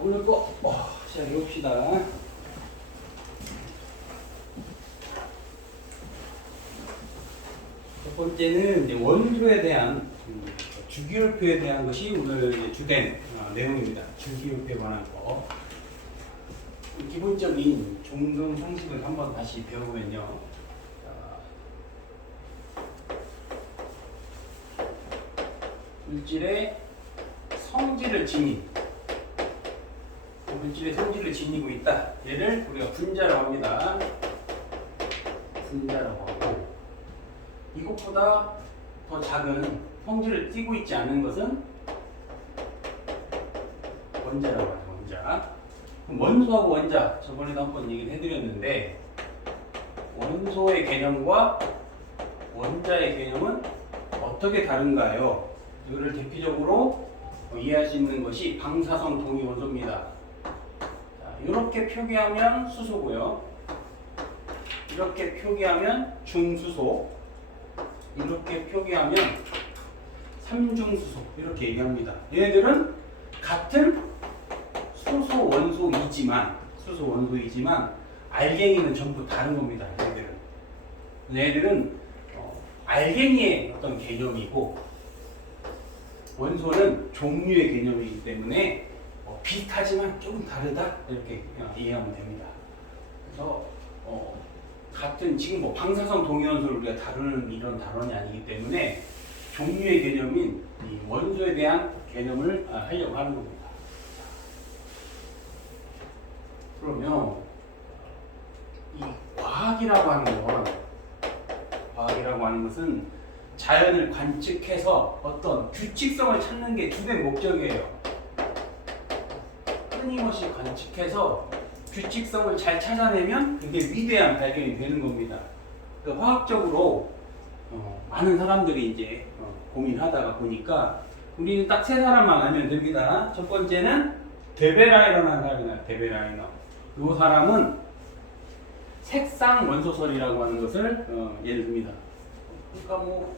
오늘 거 시작해 봅시다. 첫 번째는 이제 원소에 대한 주기율표에 대한 것이 오늘 이제 주된 내용입니다. 주기율표에 관한 거. 기본적인 종등 상식을 한번 다시 배우면요. 물질의 성질을 지닌 물질의 성질을 지니고 있다. 얘를 우리가 분자라고 합니다. 분자라고 하고, 이것보다 더 작은 성질을 띠고 있지 않은 것은 원자라고 하죠. 원자. 그럼 원소하고 원자, 저번에도 한번 얘기를 해드렸는데, 원소의 개념과 원자의 개념은 어떻게 다른가요? 이거를 대표적으로 이해할 수 있는 것이 방사성 동위원소입니다. 이렇게 표기하면 수소고요. 이렇게 표기하면 중수소. 이렇게 표기하면 삼중수소. 이렇게 얘기합니다. 얘네들은 같은 수소원소이지만 알갱이는 전부 다른 겁니다. 얘네들은 알갱이의 어떤 개념이고, 원소는 종류의 개념이기 때문에 비슷하지만 조금 다르다, 이렇게 이해하면 됩니다. 그래서 같은 지금 뭐 방사성 동위원소를 우리가 다루는 이런 단원이 아니기 때문에 종류의 개념인 이 원소에 대한 개념을 하려고 하는 겁니다. 그러면 이 과학이라고 하는 것은 자연을 관측해서 어떤 규칙성을 찾는 게 주된 목적이에요. 끊임없이 관측해서 규칙성을 잘 찾아내면 그게 위대한 발견이 되는 겁니다. 화학적으로 많은 사람들이 이제 고민하다가 보니까 우리는 딱 세 사람만 알면 됩니다. 첫 번째는 데베라이너라는 사람이에요. 데베라이너. 이 사람은 색상 원소설이라고 하는 것을 예를 듭니다. 그러니까 뭐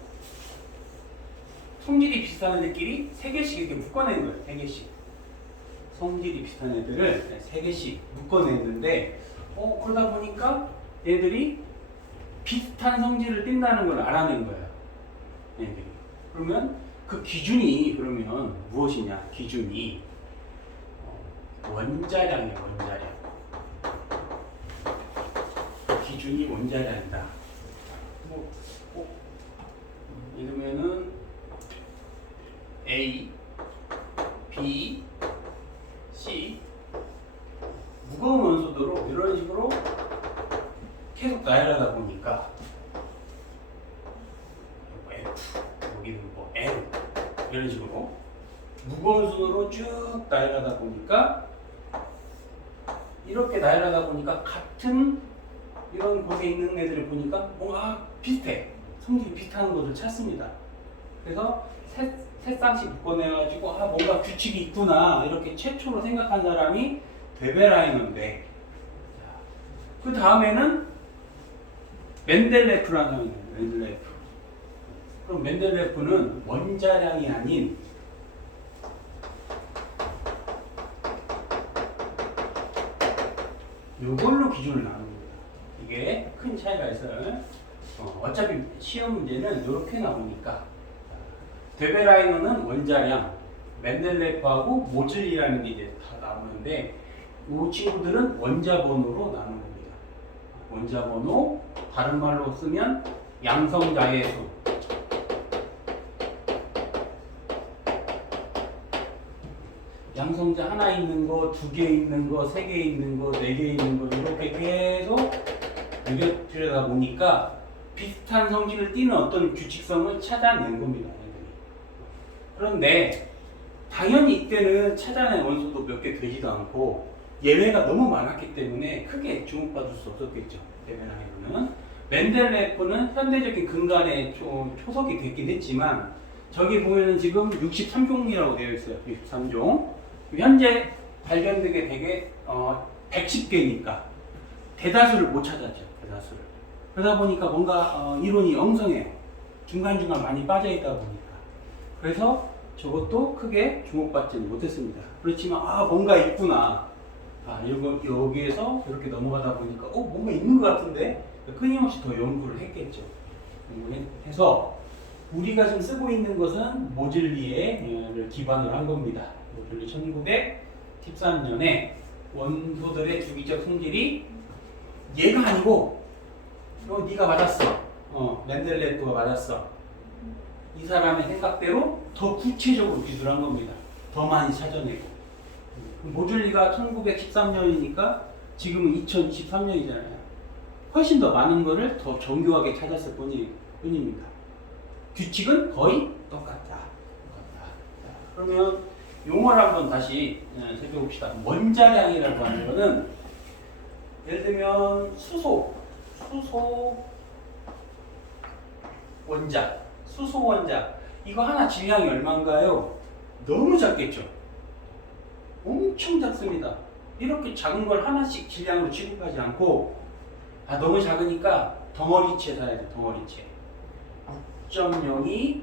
성질이 비슷한 애들끼리 3개씩 이렇게 묶어내는 거예요. 3개씩. 성질이 비슷한 애들을 3개씩 묶어냈는데, 그러다 보니까 얘들이 비슷한 성질을 띈다는 걸 알아낸 거예요. 얘들이. 그러면 그 기준이 그러면 무엇이냐? 기준이 원자량이에요. 원자량. 기준이 원자량이다. 이러면은 A, B, C, 무거운 원소들로 이런 식으로 계속 나열하다 보니까 F, 여기는 뭐 L, 이런 식으로 무거운 순으로 쭉 나열하다 보니까, 이렇게 나열하다 보니까 같은 이런 곳에 있는 애들을 보니까 뭔가 비슷해. 성질이 비슷한 것을 찾습니다. 그래서 세 쌍씩 묶어내가지고 뭔가 규칙이 있구나, 이렇게 최초로 생각한 사람이 데베라이너인데, 그 다음에는 멘델레프라는 사람이에요. 멘델레프. 그럼 멘델레프는 원자량이 아닌 이걸로 기준을 나눕니다. 이게 큰 차이가 있어요. 어차피 시험 문제는 이렇게 나오니까, 데베라이너는 원자량, 멘델레프하고 모즐리라는 게 이제 다 나오는데, 이 친구들은 원자번호로 나누는 겁니다. 원자번호, 다른 말로 쓰면 양성자의 수. 양성자 하나 있는 거, 2개 있는 거, 3개 있는 거, 4개 있는 거, 이렇게 계속 들여다 보니까 비슷한 성질을 띠는 어떤 규칙성을 찾아낸 겁니다. 그런데 당연히 이때는 찾아낸 원소도 몇 개 되지도 않고 예외가 너무 많았기 때문에 크게 주목받을 수 없었겠죠. 데베라이너는. 멘델레프는 현대적인 근간에 좀 초석이 됐긴 했지만, 저기 보면은 지금 63종이라고 되어 있어요. 63종. 현재 발견되게 되게 110개니까 대다수를 못 찾았죠. 대다수를. 그러다 보니까 뭔가 이론이 엉성해요. 중간중간 많이 빠져있다 보니까. 그래서 저것도 크게 주목받지는 못했습니다. 그렇지만 뭔가 있구나. 이거 여기에서 이렇게 넘어가다 보니까 뭔가 있는 것 같은데 끊임없이 더 연구를 했겠죠. 해서 우리가 지금 쓰고 있는 것은 모즐리를 기반으로 한 겁니다. 모즐리 1913년에 원소들의 주기적 성질이 얘가 아니고 네가 맞았어. 맨델레프가 맞았어. 이 사람의 생각대로 더 구체적으로 기술한 겁니다. 더 많이 찾아내고. 모즐리가 1913년이니까 지금은 2023년이잖아요. 훨씬 더 많은 것을 더 정교하게 찾았을 뿐입니다. 규칙은 거의 똑같다. 그러면 용어를 한번 다시 살펴봅시다. 원자량이라고 하는 것은 예를 들면 수소 원자 이거 하나 질량이 얼마인가요? 너무 작겠죠? 엄청 작습니다. 이렇게 작은 걸 하나씩 질량으로 취급하지 않고 너무 작으니까 덩어리체 사야 돼. 덩어리체 9.02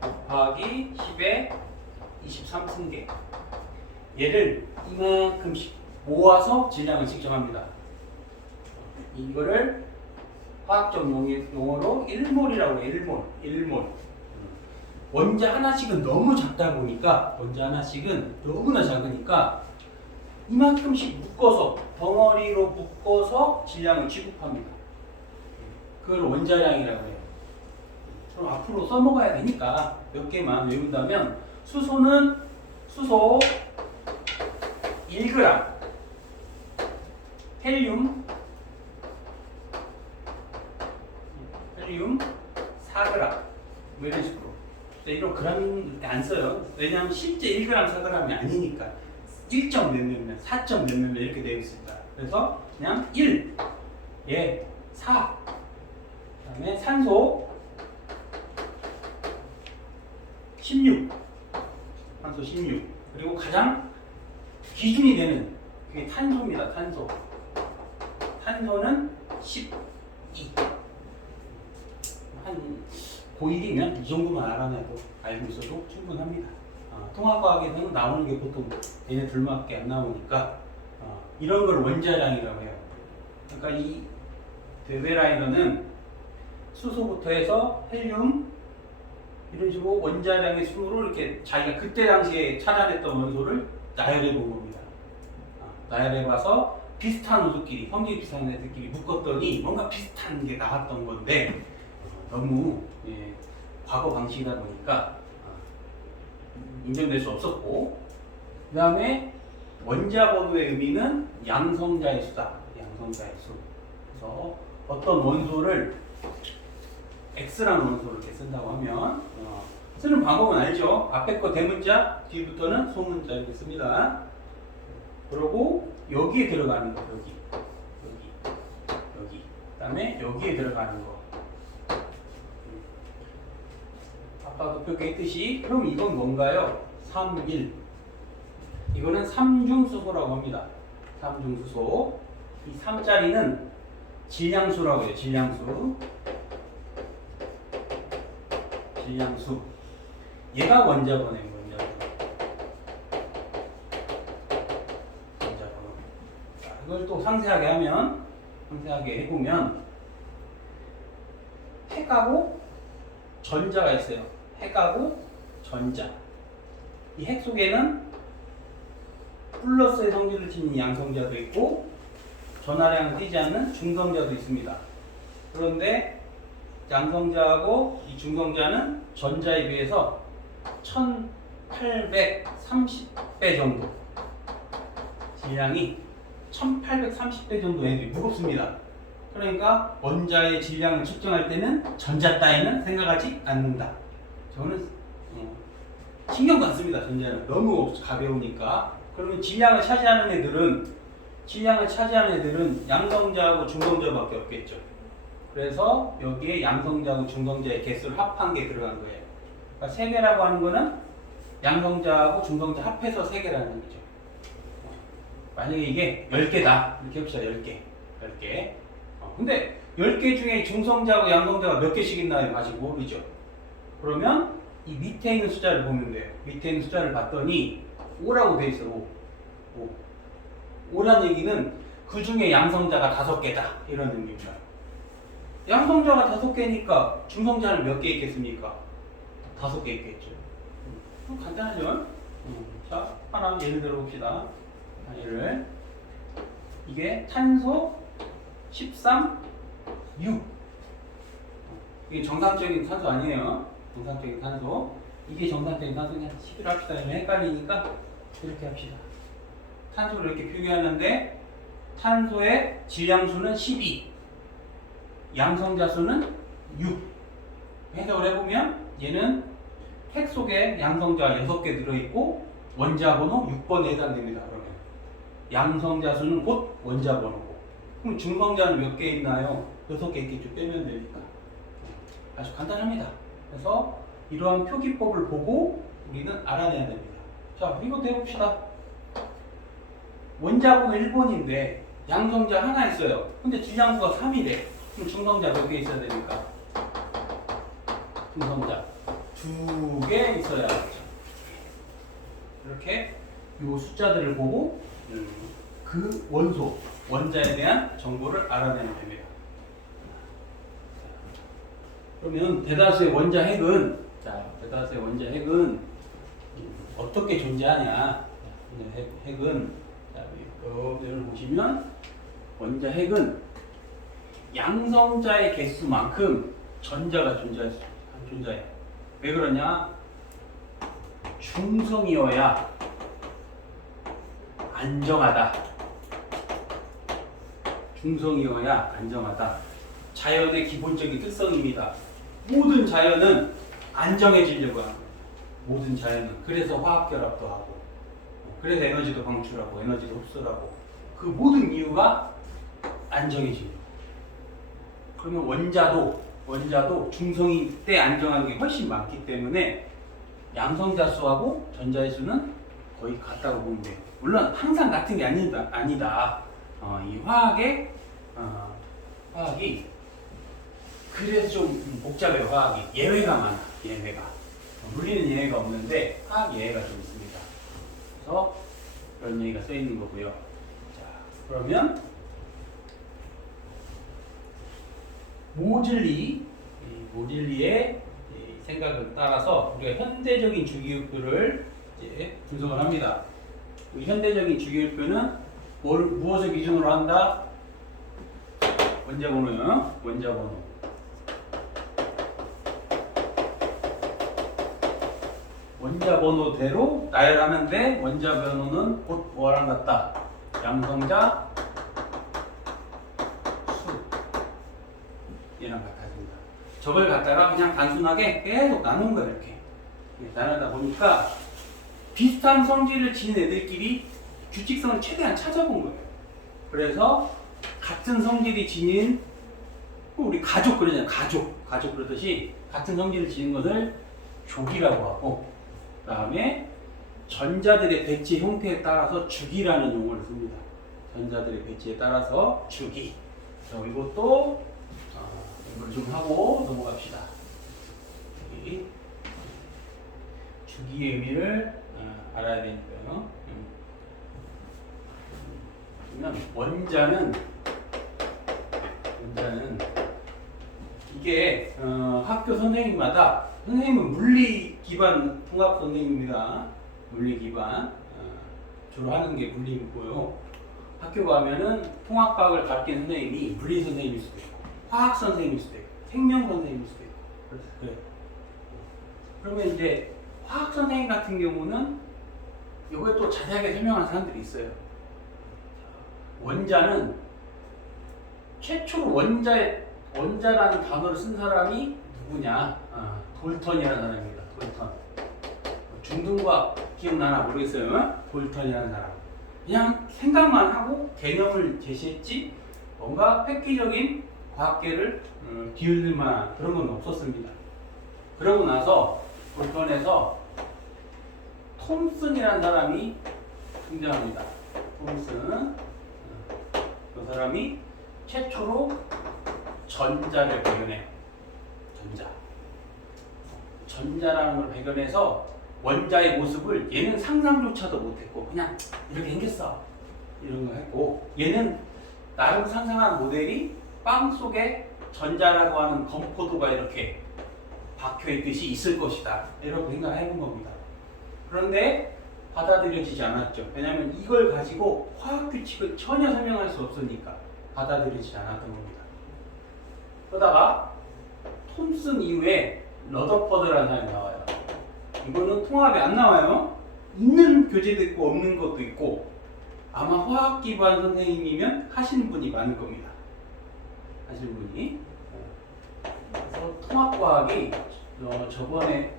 곱하기 10의 23승계 얘를 이만큼씩 모아서 질량을 측정합니다. 이거를 화학적 용어로 1몰이라고 해요. 1몰. 원자 하나씩은 너무 작다 보니까 너무나 작으니까 이만큼씩 묶어서 덩어리로 묶어서 질량을 취급합니다. 그걸 원자량이라고 해요. 그럼 앞으로 써먹어야 되니까 몇 개만 외운다면 수소 1g, 헬륨 4g 이런 식으로. 이런 그램 안 써요. 왜냐하면 실제 1g, 4g이 아니니까 1점 몇몇몇, 4점 몇몇몇 이렇게 되어 있습니다. 그래서 그냥 1, 4, 그 다음에 산소 16, 그리고 가장 기준이 되는 그게 탄소입니다. 탄소는 12. 한 고1이면 이 정도만 알고 있어도 충분합니다. 통합과학에서는 나오는 게 보통 얘네 둘밖에 안 나오니까 이런 걸 원자량이라고 해요. 그러니까 이 데베라이너는 수소부터 해서 헬륨 이런 식으로 원자량의 순으로 이렇게 자기가 그때 당시에 찾아냈던 원소를 나열해 본 겁니다. 나열해 봐서 비슷한 원소끼리, 성질이 비슷한 애들끼리 묶었더니 뭔가 비슷한 게 나왔던 건데 너무 과거 방식이다 보니까 인정될 수 없었고, 그 다음에 원자 번호의 의미는 양성자의 수다. 양성자의 수. 그래서 어떤 원소를 X라는 원소를 이렇게 쓴다고 하면 쓰는 방법은 알죠? 앞에 거 대문자, 뒤부터는 소문자 이렇게 씁니다. 그리고 여기에 들어가는 거, 여기. 그 다음에 여기에 들어가는 거. 아까 도표계에 있듯이, 그럼 이건 뭔가요? 3, 1. 이거는 삼중수소라고 합니다. 삼중수소. 이 3자리는 질량수라고 해요. 질량수. 얘가 원자번호예요. 원자번호. 자, 이걸 또 상세하게 해보면 핵하고 전자가 있어요. 핵하고 전자. 이 핵 속에는 플러스의 성질을 지닌 양성자도 있고 전하량을 띄지 않는 중성자도 있습니다. 그런데 양성자하고 이 중성자는 전자에 비해서 1830배 정도, 질량이 1830배 정도 애들이 무겁습니다. 그러니까 원자의 질량을 측정할 때는 전자 따위는 생각하지 않는다. 저는 신경도 안 씁니다. 전자는 너무 가벼우니까. 그러면 질량을 차지하는 애들은 양성자하고 중성자밖에 없겠죠. 그래서 여기에 양성자하고 중성자의 개수를 합한 게 들어간 거예요. 그러니까 3개라고 하는 거는 양성자하고 중성자 합해서 3개라는 거죠. 만약에 이게 10개다 이렇게 합시다. 10개. 근데 10개 중에 중성자하고 양성자가 몇 개씩 있나요? 아직 모르죠. 그러면 이 밑에 있는 숫자를 보면 돼요. 밑에 있는 숫자를 봤더니 5라고 돼 있어. 5. 5란 얘기는 그 중에 양성자가 5개다 이런 의미입니다. 양성자가 5개니까 중성자는 몇 개 있겠습니까? 5개 있겠죠. 간단하죠? 자, 하나 예를 들어 봅시다. 얘를 이게 탄소 13, 6. 이게 정상적인 탄소 아니에요. 정상적인 탄소. 이게 정상적인 탄소냐? 11 합시다. 헷갈리니까 이렇게 합시다. 탄소를 이렇게 표기하는데 탄소의 질량수는 12, 양성자 수는 6. 해석을 해보면 얘는 핵 속에 양성자 6개 들어있고 원자 번호 6번에 해당됩니다. 그러면 양성자 수는 곧 원자 번호고, 그럼 중성자는 몇 개 있나요? 6개 있겠죠. 빼면 되니까. 아주 간단합니다. 그래서 이러한 표기법을 보고 우리는 알아내야 됩니다. 자, 이것도 해봅시다. 원자 번호 1번인데 양성자 하나 있어요. 근데 질량수가 3이래. 그럼 중성자 몇 개 있어야 됩니까? 중성자 2개 있어야 하죠. 이렇게 이 숫자들을 보고 그 원소, 원자에 대한 정보를 알아내면 됩니다. 그러면 대다수의 원자 핵은, 대다수의 원자 핵은 어떻게 존재하냐? 핵은, 여기를 보시면 원자 핵은 양성자의 개수만큼 전자가 존재해요. 왜 그러냐? 중성이어야 안정하다. 중성이어야 안정하다. 자연의 기본적인 특성입니다. 모든 자연은 안정해지려고 합니다. 모든 자연은. 그래서 화학결합도 하고, 그래서 에너지도 방출하고, 에너지도 흡수하고, 그 모든 이유가 안정해집니다. 그러면 원자도 중성이 때 안정한 게 훨씬 많기 때문에 양성자 수하고 전자의 수는 거의 같다고 보면 돼요. 물론 항상 같은 게 아니다. 이 화학이 그래서 좀 복잡해요. 화학이 예외가 많아. 물리는 예외가 없는데 화학 예외가 좀 있습니다. 그래서 그런 얘기가 써 있는 거고요. 자, 그러면 모질리의 생각을 따라서 우리가 현대적인 주기율표를 이제 분석을 합니다. 현대적인 주기율표는 무엇을 기준으로 한다? 원자 번호요. 원자 번호. 원자 번호대로 나열하는데 원자 번호는 곧 뭐랑 같다? 양성자 수. 얘랑 같아진다. 저걸 갖다가 그냥 단순하게 계속 나눈 거예요. 이렇게 나누다 보니까 비슷한 성질을 지닌 애들끼리 규칙성을 최대한 찾아본 거예요. 그래서 같은 성질이 지닌, 우리 가족 그러잖아요. 가족 그러듯이 같은 성질을 지닌 것을 족이라고 하고, 그 다음에 전자들의 배치 형태에 따라서 주기라는 용어를 씁니다. 전자들의 배치에 따라서 주기. 그래서 이것도 이걸 좀 하고 넘어갑시다. 주기의 의미를 알아야 되니까요. 그러면 원자는 이게 학교 선생님마다, 선생님은 물리 기반 통합 선생님입니다. 물리 기반 주로 하는 게 물리고요. 학교 가면은 통합과학을 가르치는 선생님이 물리 선생님일 수도 있고, 화학 선생님일 수도 있고, 생명 선생님일 수도 있고. 그래. 그러면 이제 화학 선생님 같은 경우는 이걸 또 자세하게 설명하는 사람들이 있어요. 원자는 최초로 원자라는 단어를 쓴 사람이 누구냐? 돌턴이라는 사람입니다. 돌턴. 중등과학 기억나나 모르겠어요. 돌턴이라는 사람. 그냥 생각만 하고 개념을 제시했지 뭔가 획기적인 과학계를 기울일 만한 그런 건 없었습니다. 그러고 나서 돌턴에서 톰슨이라는 사람이 등장합니다. 톰슨. 그 사람이 최초로 전자를 발견해요. 전자라는 걸 발견해서 원자의 모습을 얘는 상상조차도 못했고 그냥 이렇게 생겼어 이런 거 했고, 얘는 나름 상상한 모델이 빵 속에 전자라고 하는 건포도가 이렇게 박혀있듯이 있을 것이다 이렇게 생각해본 겁니다. 그런데 받아들여지지 않았죠. 왜냐하면 이걸 가지고 화학규칙을 전혀 설명할 수 없으니까 받아들여지지 않았던 겁니다. 그러다가 톰슨 이후에 러더퍼드라는 사람이 나와요. 이거는 통합이 안 나와요. 있는 교재도 있고 없는 것도 있고, 아마 화학 기반 선생님이면 하시는 분이 많을 겁니다. 하시는 분이. 그래서 통합과학이 저번에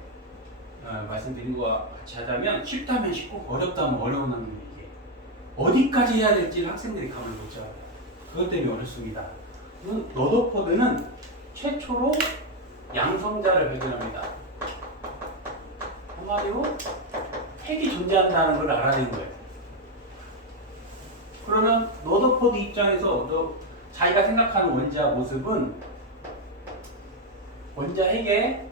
말씀드린 거와 같이 하자면 쉽다면 쉽고 어렵다면 어려운 학문이 이게 어디까지 해야 될지를 학생들이 감을 못 잡아요. 그것 때문에 어렵습니다. 러더퍼드는 최초로 양성자를 발견합니다. 한마디로 핵이 존재한다는 걸 알아낸 거예요. 그러면 러더퍼드 입장에서 자기가 생각하는 원자 모습은 원자 핵에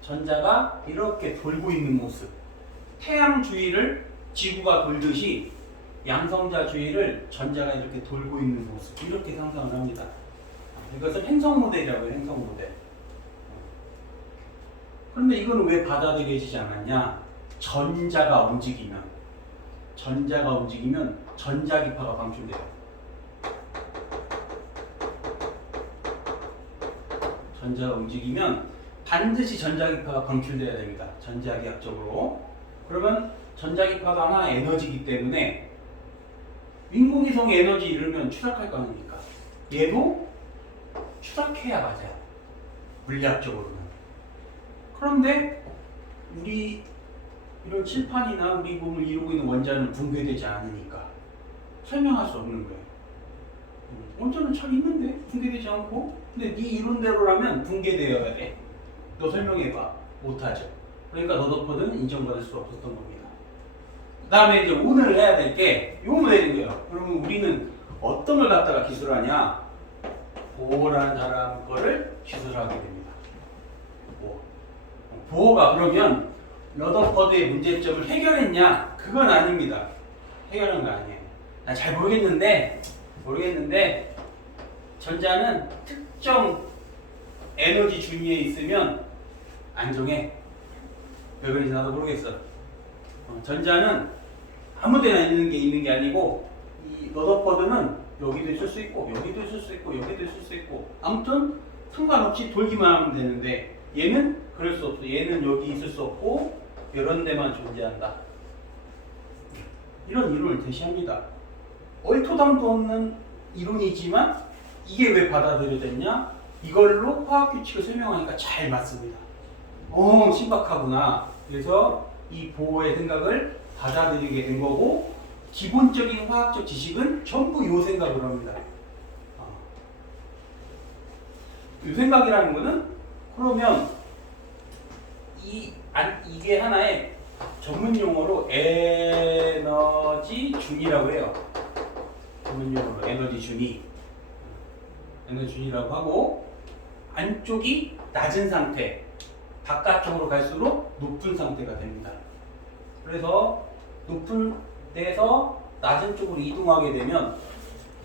전자가 이렇게 돌고 있는 모습, 태양 주위를 지구가 돌듯이 양성자 주위를 전자가 이렇게 돌고 있는 모습, 이렇게 상상을 합니다. 이것을 행성 모델이라고 해요. 행성 모델. 그런데 이거는 왜 받아들여지지 않았냐? 전자가 움직이면 전자기파가 방출돼요. 전자가 움직이면 반드시 전자기파가 방출돼야 됩니다. 전자기학적으로. 그러면 전자기파가 하나의 에너지이기 때문에 인공위성이 에너지 이르면 추락할 거 아닙니까? 얘도 추락해야 맞아요. 물리학적으로는. 그런데 우리 이런 칠판이나 우리 몸을 이루고 있는 원자는 붕괴되지 않으니까 설명할 수 없는 거예요. 원자는 잘 있는데 붕괴되지 않고, 근데 네 이론대로라면 붕괴되어야 돼. 너 설명해봐. 못하죠. 그러니까 러더퍼드는 인정받을 수 없었던 겁니다. 그 다음에 이제 오늘 해야 될 게 이 모델인 거예요. 그러면 우리는 어떤 걸 갖다가 기술하냐? 보어라는 사람 거를 기술하게 됩니다. 보어가 그러면 러더퍼드의 문제점을 해결했냐? 그건 아닙니다. 해결한 거 아니에요. 나 잘 모르겠는데 전자는 특정 에너지 주위에 있으면 안정해. 왜 그런지 나도 모르겠어. 전자는 아무 데나 있는 게 아니고, 이 러더퍼드는 여기도 있을 수 있고 여기도 있을 수 있고 여기도 있을 수 있고, 아무튼 상관없이 돌기만 하면 되는데 얘는 그럴 수 없어. 얘는 여기 있을 수 없고 이런 데만 존재한다. 이런 이론을 제시합니다. 얼토당도 없는 이론이지만 이게 왜 받아들여졌냐? 이걸로 화학규칙을 설명하니까 잘 맞습니다. 신박하구나. 그래서 이 보호의 생각을 받아들이게 된 거고, 기본적인 화학적 지식은 전부 이 생각을 합니다. 이 생각이라는 거는 그러면 이게 하나의 전문 용어로 에너지 준이라고 해요. 전문 용어로 에너지 준이라고 하고, 안쪽이 낮은 상태, 바깥쪽으로 갈수록 높은 상태가 됩니다. 그래서 높은 데서 낮은 쪽으로 이동하게 되면,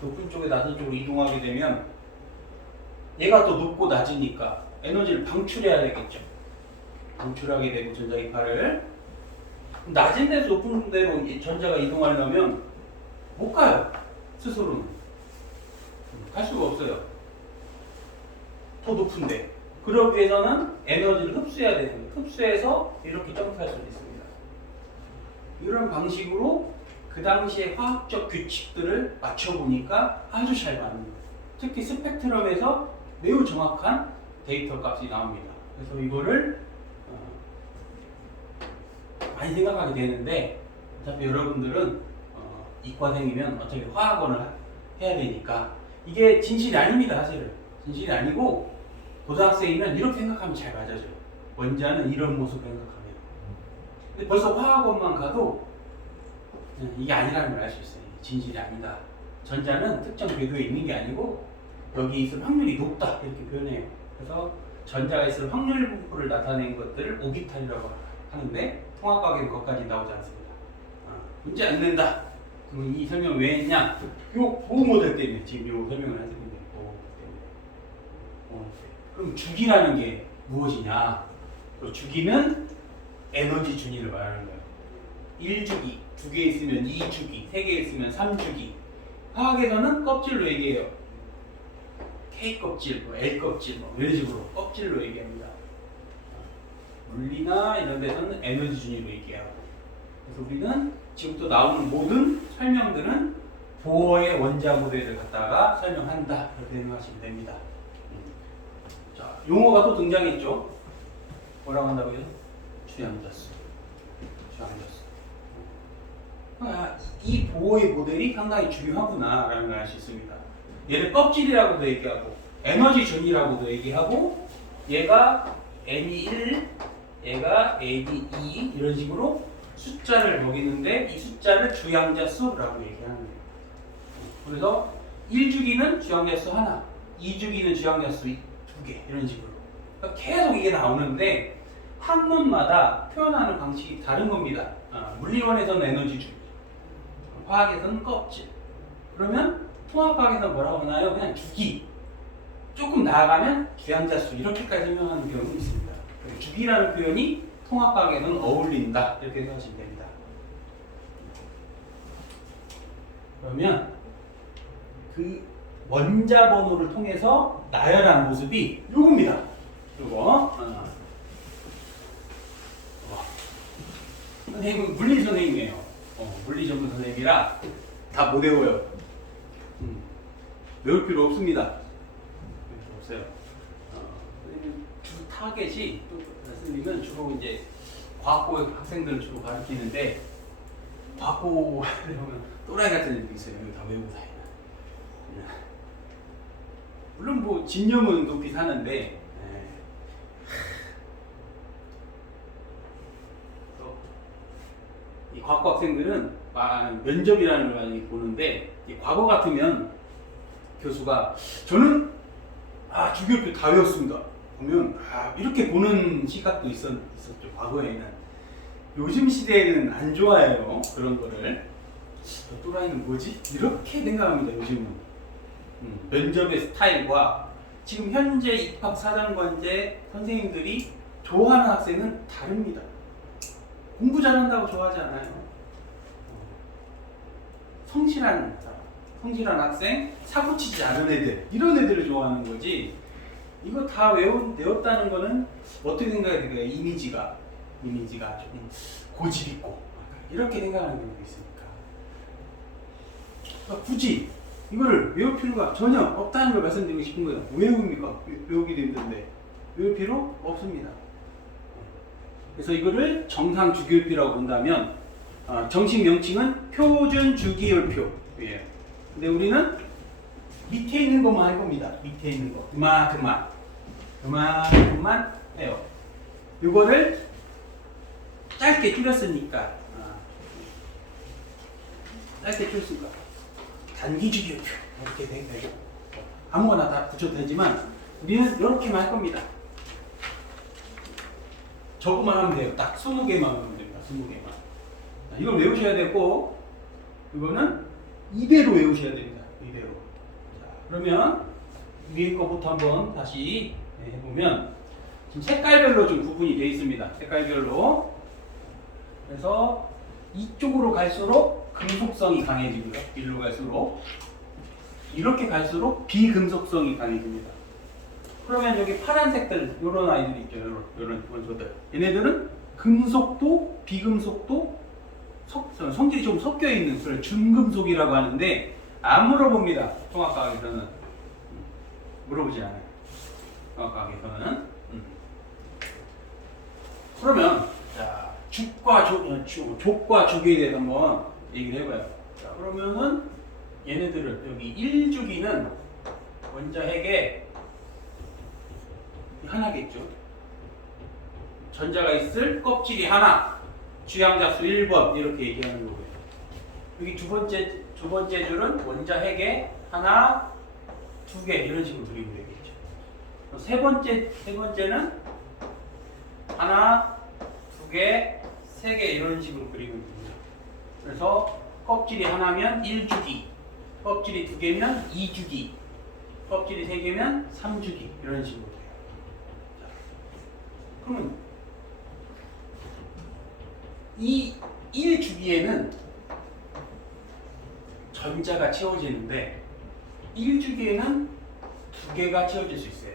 높은 쪽에 낮은 쪽으로 이동하게 되면 얘가 또 높고 낮으니까 에너지를 방출해야 되겠죠. 방출하게 되고 전자기파를 낮은 데서 높은 데로 전자가 이동하려면 못 가요. 스스로는 갈 수가 없어요. 더 높은데. 그러기 위해서는 에너지를 흡수해야 되는 거예요. 흡수해서 이렇게 점프할 수 있습니다. 이런 방식으로 그 당시의 화학적 규칙들을 맞춰보니까 아주 잘 맞는 거예요. 특히 스펙트럼에서 매우 정확한 데이터 값이 나옵니다. 그래서 이거를 많이 생각하게 되는데, 어차피 여러분들은 이과생이면 어차피 화학원을 해야 되니까 이게 진실이 아닙니다. 사실은 진실이 아니고, 고등학생이면 이렇게 생각하면 잘 맞아져요. 원자는 이런 모습을 생각하면. 근데 벌써 화학원만 가도 이게 아니라는 걸 알 수 있어요. 진실이 아니다. 전자는 특정 궤도에 있는 게 아니고 여기 있을 확률이 높다, 이렇게 표현해요. 그래서 전자가 있을 확률 분포를 나타낸 것들을 오비탈이라고 하는데 통합과학에는 그것까지 나오지 않습니다. 문제 안 낸다. 그럼 이 설명 왜 했냐? 요 보호 모델 때문에 지금 요 설명을 하는 건데 보호 모델 때문에. 그럼 주기라는 게 무엇이냐? 주기는 에너지 준위를 말하는 거예요. 1주기, 2개 있으면 2주기, 3개 있으면 3주기. 화학에서는 껍질로 얘기해요. K 껍질, 뭐 L 껍질, 뭐 이런 식으로 껍질로 얘기합니다. 물리나 이런 데서는 에너지 준위로 얘기하고. 그래서 우리는 지금부터 나오는 모든 설명들은 보어의 원자 모델을 갖다가 설명한다. 이렇게 생각하시면 됩니다. 자, 용어가 또 등장했죠. 뭐라고 한다고요? 주양자수. 주양자수. 이 보어의 모델이 상당히 중요하구나라는 걸 알 수 있습니다. 얘를 껍질이라고도 얘기하고 에너지 준위라고도 얘기하고 얘가 N이 1, 얘가 N이 2 이런 식으로 숫자를 먹이는데 이 숫자를 주양자수라고 얘기하는 거예요. 그래서 1주기는 주양자수 하나, 2주기는 주양자수 2개 이런 식으로 그러니까 계속 이게 나오는데 학문마다 표현하는 방식이 다른 겁니다. 물리원에서는 에너지 준위, 화학에서는 껍질. 그러면 통합과학에서 뭐라고 하나요? 그냥 주기. 조금 나아가면 주양자수 이렇게까지 설명하는 경우는 있습니다. 주기라는 표현이 통합과학에는 어울린다 이렇게 생각하시면 됩니다. 그러면 그 원자 번호를 통해서 나열한 모습이 요겁니다. 요거. 선생님은 물리 선생님이에요. 물리 전문 선생님이라 다 못 외워요. 외울 필요 없습니다. 없어요. 주 타겟이 선생님은 주로 이제 과학고 학생들을 주로 가르치는데 과학고 하면 또라이 같은 애들이 있어요. 이거 다 외우고 다니는. 물론 뭐 진념은 높이 사는데 이 과학고 학생들은 면접이라는 걸 많이 보는데 이 과거 같으면 교수가 저는 주기율표 다 외웠습니다. 보면 이렇게 보는 시각도 있었죠. 과거에는. 요즘 시대에는 안 좋아해요. 그런 거를. 또라이는 뭐지? 이렇게 생각합니다. 요즘은. 면접의 스타일과 지금 현재 입학사정관제 선생님들이 좋아하는 학생은 다릅니다. 공부 잘한다고 좋아하지 않아요. 성실한 학생, 사고치지 않은 애들, 이런 애들을 좋아하는 거지. 이거 다 외웠다는 거는 어떻게 생각해야 될까요? 이미지가 좀 고집 있고 이렇게 생각하는 경우도 있으니까. 그러니까 굳이 이거를 외울 필요가 전혀 없다는 걸 말씀드리고 싶은 거예요. 왜 외웁니까? 외우기도 힘든데 외울 필요 없습니다. 그래서 이거를 정상 주기율표라고 본다면 정식 명칭은 표준 주기율표. 예. 근데 우리는 밑에 있는 것만 할 겁니다. 밑에 있는 거. 그만큼만 해요. 이거를 짧게 줄였으니까. 짧게 줄였으니까. 단기 주기율표. 이렇게 되고. 아무거나 다 붙여도 되지만, 우리는 이렇게만 할 겁니다. 저거만 하면 돼요. 딱 20개만 하면 됩니다. 20개만. 이걸 외우셔야 되고, 이거는 이대로 외우셔야 됩니다. 이대로. 자, 그러면 위에 거부터 한번 다시 해보면 지금 색깔별로 좀 구분이 되어 있습니다. 색깔별로. 그래서 이쪽으로 갈수록 금속성이 강해지고요. 일로 갈수록 이렇게 갈수록 비금속성이 강해집니다. 그러면 여기 파란색들 이런 아이들이 있죠. 이런 원소들. 얘네들은 금속도 비금속도 성질이 좀 섞여 있는 그런 준금속이라고 하는데 안 물어봅니다. 통합과학에서는 물어보지 않아요. 통합과학에서는. 그러면 자 족과 주기에 대해서 한번 얘기를 해봐요. 자, 그러면은 얘네들을 여기 1주기는 원자핵에 하나겠죠. 전자가 있을 껍질이 하나. 주양자수 1번 이렇게 얘기하는 거고요. 여기 두 번째 줄은 원자핵에 하나, 2개 이런 식으로 그리면 되겠죠. 세 번째는 하나, 두 개, 세 개 이런 식으로 그리면 됩니다. 그래서 껍질이 하나면 1주기, 껍질이 두 개면 2주기, 껍질이 세 개면 3주기 이런 식으로 돼요. 자, 그러면 이 1주기에는 전자가 채워지는데 1주기에는 두 개가 채워질 수 있어요.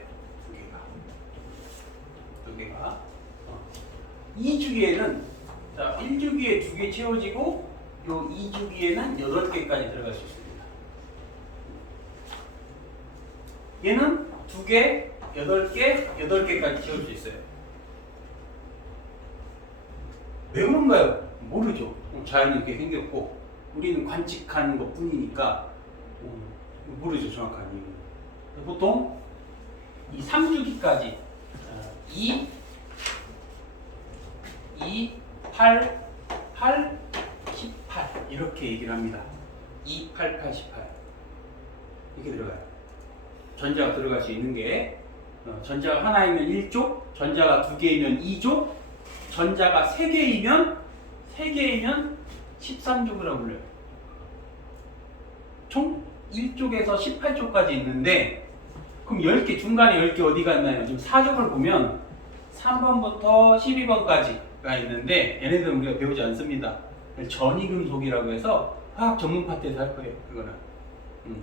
두 개가. 2주기에는 자, 1주기에 두 개 채워지고 요 2주기에는 8개까지 들어갈 수 있습니다. 얘는 두 개, 8개, 8개까지 채울 수 있어요. 왜 그런가요? 모르죠. 자연이 이렇게 생겼고 우리는 관측한 것 뿐이니까 모르죠. 정확한 이유는. 보통 이 3주기까지 2, 8, 8, 18 이렇게 얘기를 합니다. 2, 8, 8, 18 이렇게 들어가요. 전자가 들어갈 수 있는 게 전자가 하나이면 1족, 전자가 두 개이면 2족, 전자가 3개이면 13족이라고 불려요. 총 1족에서 18족까지 있는데 그럼 10개, 중간에 10개 어디 갔나요? 지금 4족을 보면 3번부터 12번까지가 있는데 얘네들은 우리가 배우지 않습니다. 전이금속이라고 해서 화학 전문 파트에서 할 거예요. 그거는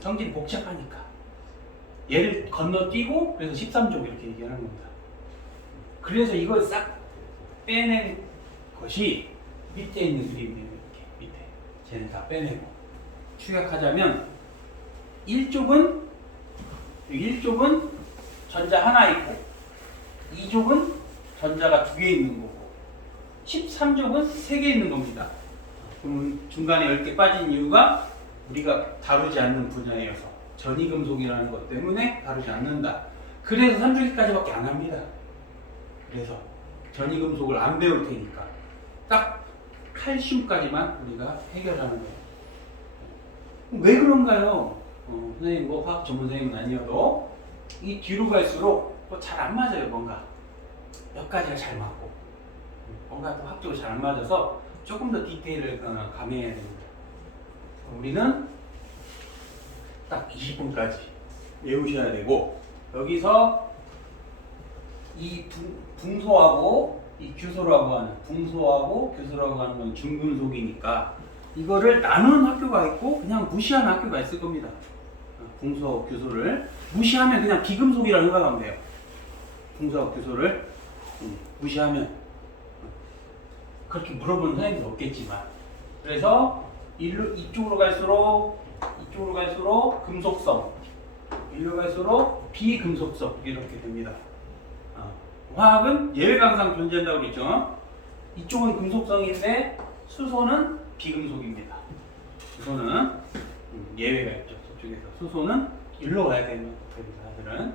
성질이 복잡하니까 얘를 건너뛰고 그래서 13족 이렇게 얘기하는 겁니다. 그래서 이걸 싹 빼낸 것이 밑에 있는 그림이에요. 이렇게 밑에 쟤는 다 빼내고 축약하자면 1족은 전자 하나 있고 2족은 전자가 두 개 있는 거고 13족은 3개 있는 겁니다. 그러면 중간에 10개 빠진 이유가 우리가 다루지 않는 분야여서 전이금속이라는 것 때문에 다루지 않는다. 그래서 3주기까지밖에 안 합니다. 그래서 전이금속을 안 배울 테니까 딱 칼슘까지만 우리가 해결하는 거예요. 왜 그런가요? 선생님 뭐 화학 전문 선생님은 아니어도 이 뒤로 갈수록 또 잘 안 맞아요. 뭔가 몇 가지가 잘 맞고 뭔가 또 학적으로 잘 안 맞아서 조금 더 디테일을 감해야 됩니다. 우리는 딱 20분까지 외우셔야 되고 여기서 이 붕소하고 이 규소라고 하는 붕소하고 규소라고 하는 건 중금속이니까 이거를 나누는 학교가 있고 그냥 무시하는 학교가 있을 겁니다. 붕소하고 규소를 무시하면 그냥 비금속이라고 생각하면 돼요. 붕소하고 규소를 무시하면 그렇게 물어보는 선생님도 없겠지만 그래서 이쪽으로 갈수록 금속성, 일로 갈수록 비금속성 이렇게 됩니다. 화학은 예외가 항상 존재한다고 그랬죠. 이쪽은 금속성인데 수소는 비금속입니다. 수소는 예외가 있죠. 저쪽에서 수소는 일로 가야 되는 겁니다.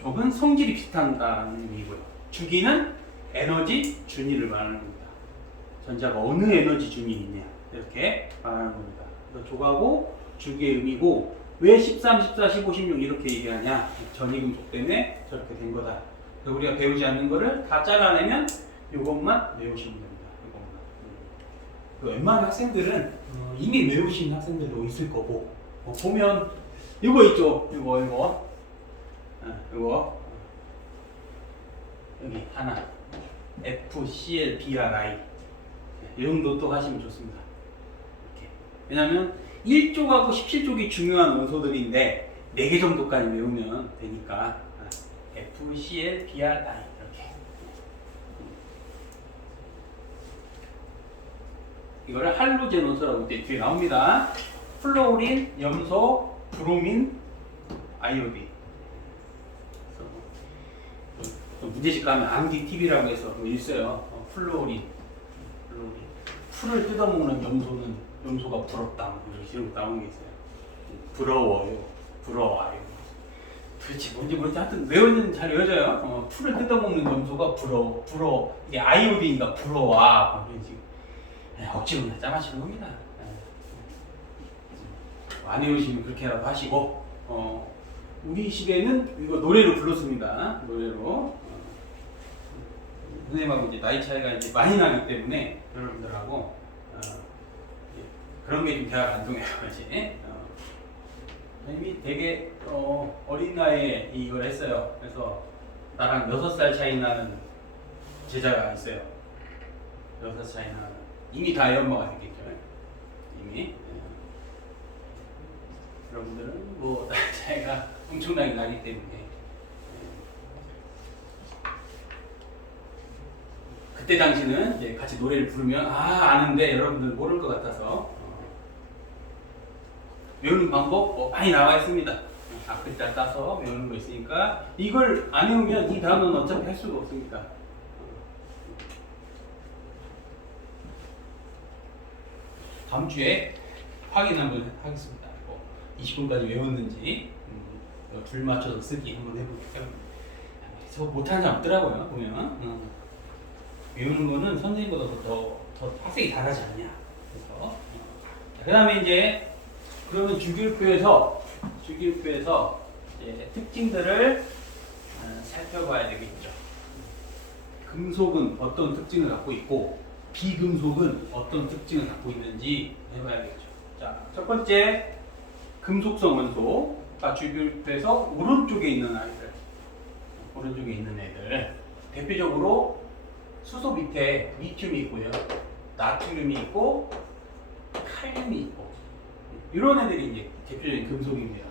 족은 성질이 비슷하다는 의미고요. 주기는 에너지 준위를 말하는 겁니다. 전자가 어느 에너지 준위 있냐 이렇게 말하는 겁니다. 그래서 족하고 주기의 의미고 왜 13, 14, 15, 16 이렇게 얘기하냐? 전이금속 때문에 저렇게 된 거다. 그래서 우리가 배우지 않는 거를 다 잘라내면 이것만 외우시면 됩니다. 이것만. 웬만한 학생들은 이미 외우신 학생들도 있을 거고 보면 이거 있죠? 이거 여기 하나 FCl, BrI 이 정도 또 하시면 좋습니다. 이렇게. 왜냐하면 1족하고 17족이 중요한 원소들인데 4개 정도까지 외우면 되니까 FCl, BrI 이렇게 이거를 할로젠 원소라고 뒤에 나옵니다. 플로린, 염소, 브로민, 아이오딘. 문제집 가면 암기 TV라고 해서 있어요. 플로린. 풀을 뜯어먹는 염소가 부럽다. 이런 거 나오는 게 있어요. 부러워요. 도대체 뭔지 모르겠지. 하여튼 외우는 잘 외워져요. 풀을 뜯어먹는 염소가 부러워. 이게 아이오딘인가 부러워. 이런 식으로. 억지로 짜마시는 겁니다. 안 외우시면 그렇게라도 하시고, 우리 시대는 이거 노래로 불렀습니다. 노래로. 선생님하고 이제 나이 차이가 이제 많이 나기 때문에 여러분들하고 그런 게 좀 대화가 안 통해요. 이제 선생님이 되게 어린 나이에 이걸 했어요. 그래서 나랑 6살 차이 나는 제자가 있어요. 6살 차이 나는. 이미 다 연마가 됐겠죠. 이미. 여러분들은 뭐 나이 차이가 엄청나게 나기 때문에 그때 당시는 이제 같이 노래를 부르면 아는데 여러분들 모를 것 같아서 외우는 방법 많이 나와 있습니다. 앞글자 따서 외우는 거 있으니까 이걸 안 외우면 이 단어는 어차피 할 수가 없으니까. 다음 주에 확인 한번 하겠습니다. 20분까지 외웠는지 줄 맞춰서 쓰기 한번 해볼게요. 그래서 못하는 사람 없더라고요. 보면 외우는 거는 선생님보다 더 학생이 잘하지 않냐. 그래서 그 다음에 이제 그러면 주기율표에서 이제 특징들을 살펴봐야 되겠죠. 금속은 어떤 특징을 갖고 있고 비금속은 어떤 특징을 갖고 있는지 해봐야겠죠. 자, 첫 번째 금속성 원소가 주기율표에서 오른쪽에 있는 아이들, 오른쪽에 있는 애들 대표적으로 수소 밑에 리튬이 있고요, 나트륨이 있고 칼륨이 있고 이런 애들이 이제 대표적인 금속입니다.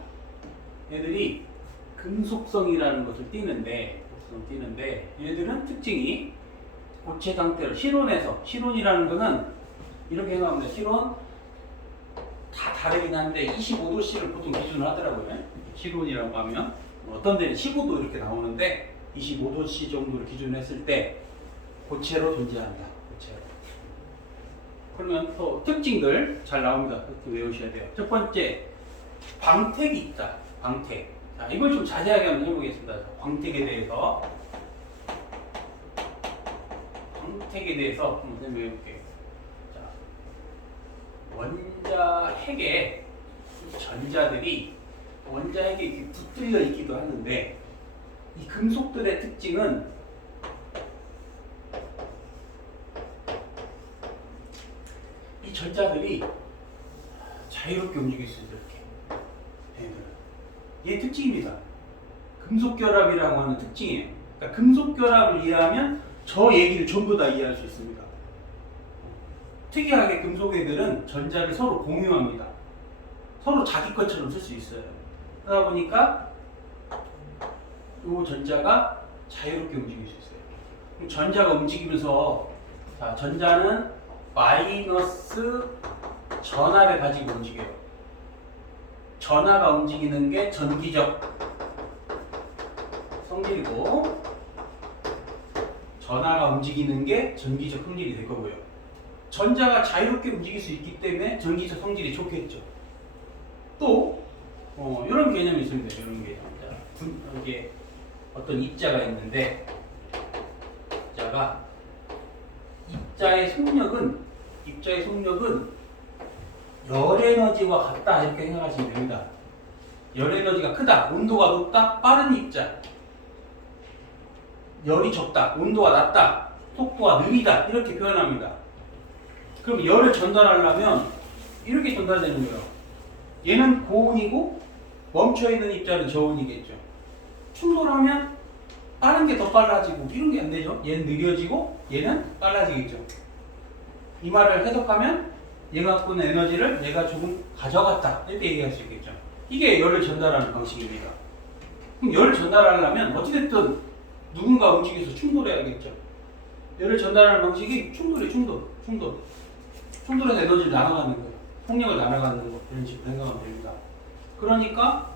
애들이 금속성이라는 것을 띠는데 얘들은 특징이 고체 상태로 실온이라는 거는 이렇게 생각하면 실온 다 다르긴 한데 25도씨를 보통 기준으로 하더라고요. 실온이라고 하면 어떤 데는 15도 이렇게 나오는데 25도씨 정도를 기준으로 했을 때 고체로 존재한다. 고체로. 그러면 또 특징들 잘 나옵니다. 그것도 외우셔야 돼요. 첫 번째, 광택이 있다. 광택. 자, 이걸 좀 자세하게 한번 해보겠습니다. 광택에 대해서 한번 설명해볼게요. 자, 원자핵에 전자들이 원자핵에 이렇게 붙들려 있기도 하는데 이 금속들의 특징은 이 전자들이 자유롭게 움직일 수 있어요. 이렇게 얘 특징입니다. 금속결합이라고 하는 특징이에요. 그러니까 금속결합을 이해하면 저 얘기를 전부 다 이해할 수 있습니다. 특이하게 금속애들은 전자를 서로 공유합니다. 서로 자기 것처럼 쓸 수 있어요. 그러다 보니까 이 전자가 자유롭게 움직일 수 있어요. 전자가 움직이면서 자, 전자는 마이너스 전하를 가지고 움직여요. 전하가 움직이는 게 전기적 성질이고 전하가 움직이는 게 전기적 성질이 될 거고요. 전자가 자유롭게 움직일 수 있기 때문에 전기적 성질이 좋겠죠. 또 이런 개념이 있습니다. 이런 개념. 여기에 어떤 입자가 있는데 입자의 속력은 열 에너지와 같다 이렇게 생각하시면 됩니다. 열 에너지가 크다, 온도가 높다, 빠른 입자. 열이 적다, 온도가 낮다, 속도가 느리다 이렇게 표현합니다. 그럼 열을 전달하려면 이렇게 전달되는 거예요. 얘는 고온이고 멈춰있는 입자는 저온이겠죠. 충돌하면 빠른 게 더 빨라지고 이런 게 안 되죠. 얘는 느려지고 얘는 빨라지겠죠. 이 말을 해석하면 얘가 갖고 있는 에너지를 얘가 조금 가져갔다 이렇게 얘기할 수 있겠죠. 이게 열을 전달하는 방식입니다. 그럼 열을 전달하려면 어찌됐든 누군가 움직여서 충돌해야겠죠. 열을 전달하는 방식이 충돌해서 에너지를 나눠가는 거예요. 폭력을 나눠가는 거 이런 식으로 생각하면 됩니다. 그러니까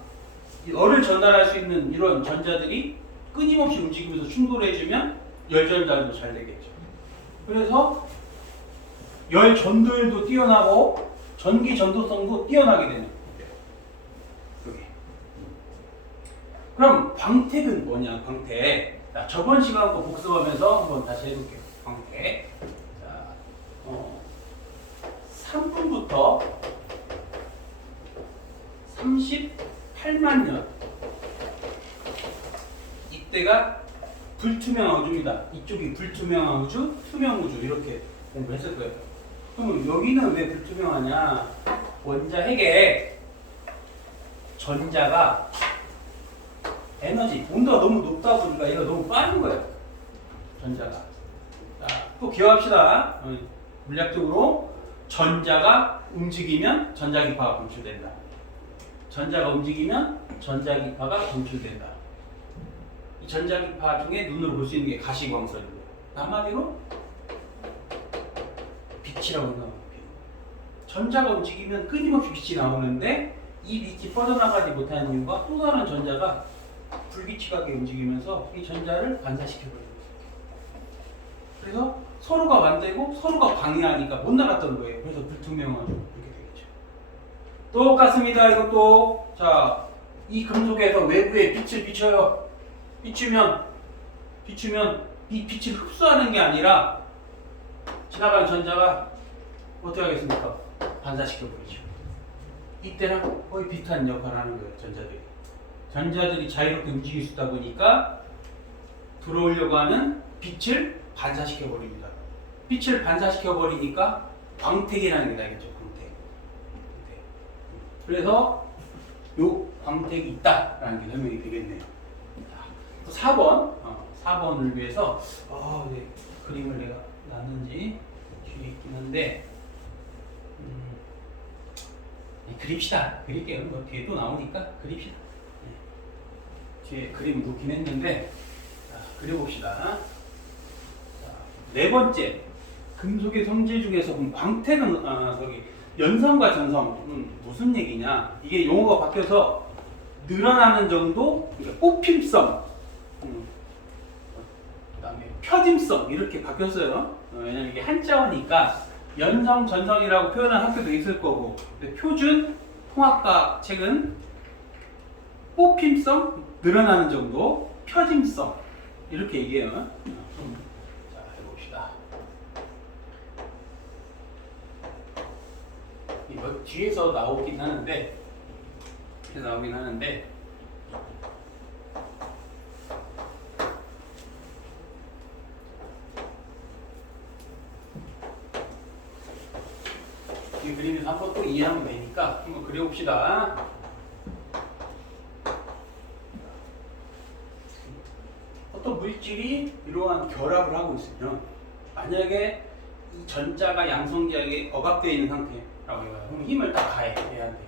열을 전달할 수 있는 이런 전자들이 끊임없이 움직이면서 충돌해주면 열 전달도 잘 되겠죠. 그래서 열 전도율도 뛰어나고 전기 전도성도 뛰어나게 되는 거예요. 그럼 광택은 뭐냐? 광택. 자, 저번 시간 거 복습하면서 한번 다시 해볼게요. 광택. 자, 3분부터 38만 년. 이때가 불투명한 우주입니다. 이쪽이 불투명한 우주, 투명 우주 이렇게 공부했을 거예요. 그럼 여기는 왜 불투명하냐? 원자핵에 전자가 에너지, 온도가 너무 높다 보니까 얘가 너무 빠른 거예요. 전자가. 자, 또 기억합시다. 물리학적으로 전자가 움직이면 전자기파가 분출된다. 전자가 움직이면 전자기파가 분출된다. 이 전자기파 중에 눈으로 볼 수 있는 게 가시광선이에요. 한마디로 빛이라고 생각합니다. 전자가 움직이면 끊임없이 빛이 나오는데 이 빛이 뻗어나가지 못하는 이유가 또 다른 전자가 불빛이 가게 움직이면서 이 전자를 반사시켜버려요. 그래서 서로가 만들고 서로가 방해하니까 못 나갔던 거예요. 그래서 불투명하죠. 이렇게 되겠죠. 똑같습니다. 이것도. 자, 이 금속에서 외부에 빛을 비춰요. 비추면 이 빛을 흡수하는 게 아니라 지나가는 전자가 어떻게 하겠습니까? 반사시켜버리죠. 이때랑 거의 비슷한 역할을 하는 거예요. 전자들이 자유롭게 움직일 수 있다 보니까 들어오려고 하는 빛을 반사시켜버립니다. 빛을 반사시켜버리니까 광택이라는 게 나겠죠. 광택. 그래서 요 광택이 있다라는 게 설명이 되겠네요. 자, 또 4번. 4번을 위해서 네, 그림을 내가 놨는지 뒤에 있긴 한데 그립시다. 그릴게요. 뭐 뒤에 또 나오니까 그립시다. 뒤에 그림을 놓긴 했는데 자, 그려봅시다. 자, 네 번째, 금속의 성질 중에서 광택은 연성과 전성 무슨 얘기냐? 이게 용어가 바뀌어서 늘어나는 정도, 그러니까 뽑힘성, 그다음에 펴짐성 이렇게 바뀌었어요. 왜냐면 이게 한자어니까 연성, 전성이라고 표현한 학교도 있을 거고, 근데 표준 통합과 책은 뽑힘성, 늘어나는 정도, 펴짐성 이렇게 얘기해요. 자, 해봅시다. 이거 뒤에서 나오긴 하는데 이 그림에서 한번 또 이해하면 되니까 한번 그려봅시다. 어떤 물질이 이러한 결합을 하고 있으면 만약에 이 전자가 양성자에게 억압되어 있는 상태라고 해요. 그럼 힘을 딱 가해 얘한테.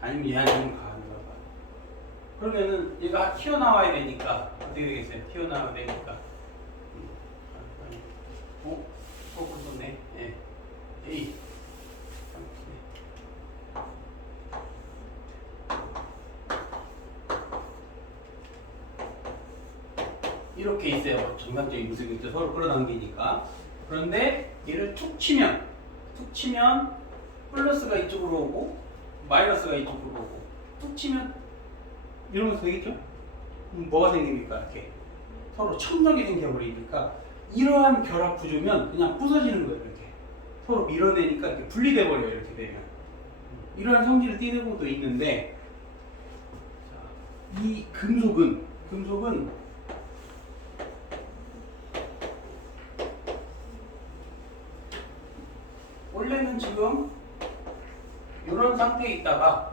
아니면 얘한테 힘을 가하는 거야. 그러면은 얘가 튀어나와야 되니까 어떻게 되겠어요? 튀어나와야 되니까. 그렇네. 예. 에이. 이렇게 있어요. 정상적인 모습이 서로 끌어당기니까. 그런데 얘를 툭 치면 플러스가 이쪽으로 오고 마이너스가 이쪽으로 오고 툭 치면 이런 거 되겠죠? 뭐가 생깁니까? 이렇게 서로 청력이 생겨버리니까 이러한 결합 구조면 그냥 부서지는 거예요. 이렇게 서로 밀어내니까 이렇게 분리돼 버려요. 이렇게 되면 이러한 성질을 띠는 것도 있는데 이 금속은 원래는 지금 이런 상태에 있다가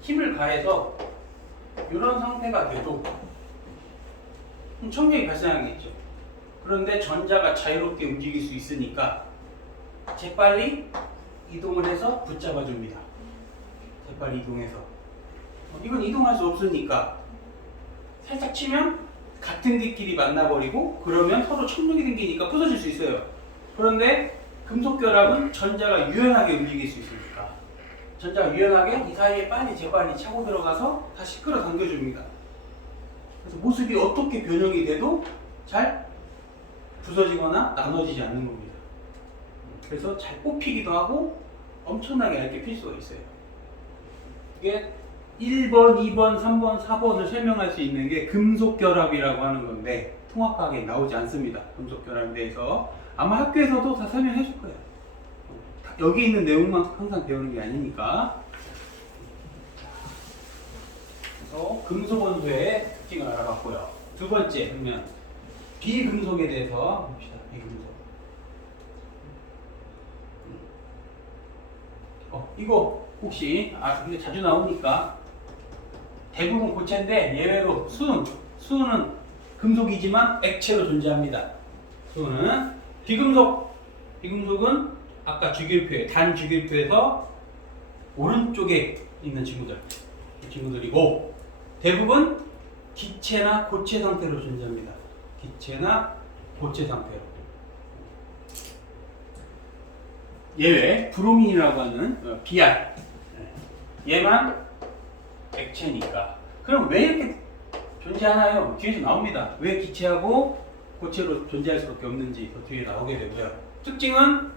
힘을 가해서 이런 상태가 돼도 청력이 발생하겠죠. 그런데 전자가 자유롭게 움직일 수 있으니까 재빨리 이동을 해서 붙잡아 줍니다. 재빨리 이동해서. 이건 이동할 수 없으니까 살짝 치면 같은 길끼리 만나버리고 그러면 서로 청력이 생기니까 부서질 수 있어요. 그런데 금속 결합은 전자가 유연하게 움직일 수 있으니까 전자가 유연하게 이 사이에 재빨리 차고 들어가서 다시 끌어당겨줍니다. 그래서 모습이 어떻게 변형이 돼도 잘 부서지거나 나눠지지 않는 겁니다. 그래서 잘 뽑히기도 하고 엄청나게 얇게 필 수가 있어요. 이게 1번, 2번, 3번, 4번을 설명할 수 있는 게 금속 결합이라고 하는 건데 통합과학에 나오지 않습니다. 금속 결합에 대해서 아마 학교에서도 다 설명해 줄 거예요. 여기 있는 내용만 항상 배우는 게 아니니까. 금속 원소의 특징을 알아봤고요. 두 번째 그러면 비금속에 대해서 봅시다. 비금속. 이거 혹시 근데 자주 나오니까 대부분 고체인데 예외로 수은은 금속이지만 액체로 존재합니다. 수은은 비금속은 아까 주기율표에 단 주기율표에서 오른쪽에 있는 친구들이고 대부분 기체나 고체 상태로 존재합니다. 기체나 고체 상태로. 예외 브로민이라고 하는 BR. 얘만 액체니까. 그럼 왜 이렇게 존재하나요? 뒤에서 나옵니다. 왜 기체하고 고체로 존재할 수밖에 없는지 그 뒤에 나오게 되고요. 특징은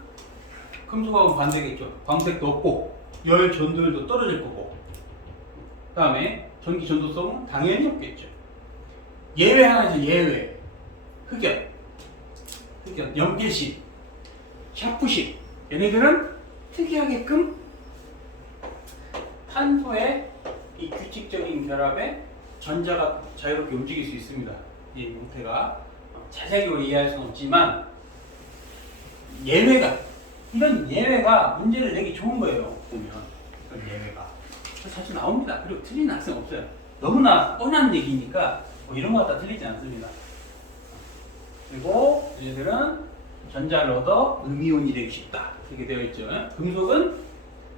금속하고 반대겠죠. 광택도 없고 열 전도율도 떨어질 거고. 그 다음에 전기 전도성은 당연히 없겠죠. 예외 하나죠. 예외. 흑연, 염계식, 샤프식. 얘네들은 특이하게끔 탄소의 이 규칙적인 결합에 전자가 자유롭게 움직일 수 있습니다. 이 형태가 자세하게 이해할 수는 없지만 이런 예외가 문제를 내기 좋은 거예요. 보면 이런 예외가 자주 나옵니다. 그리고 틀린 학생 없어요. 너무나 뻔한 얘기니까 뭐 이런 거 갖다 틀리지 않습니다. 그리고 얘들은 전자를 얻어 음이온이 되기 쉽다. 이렇게 되어 있죠. 금속은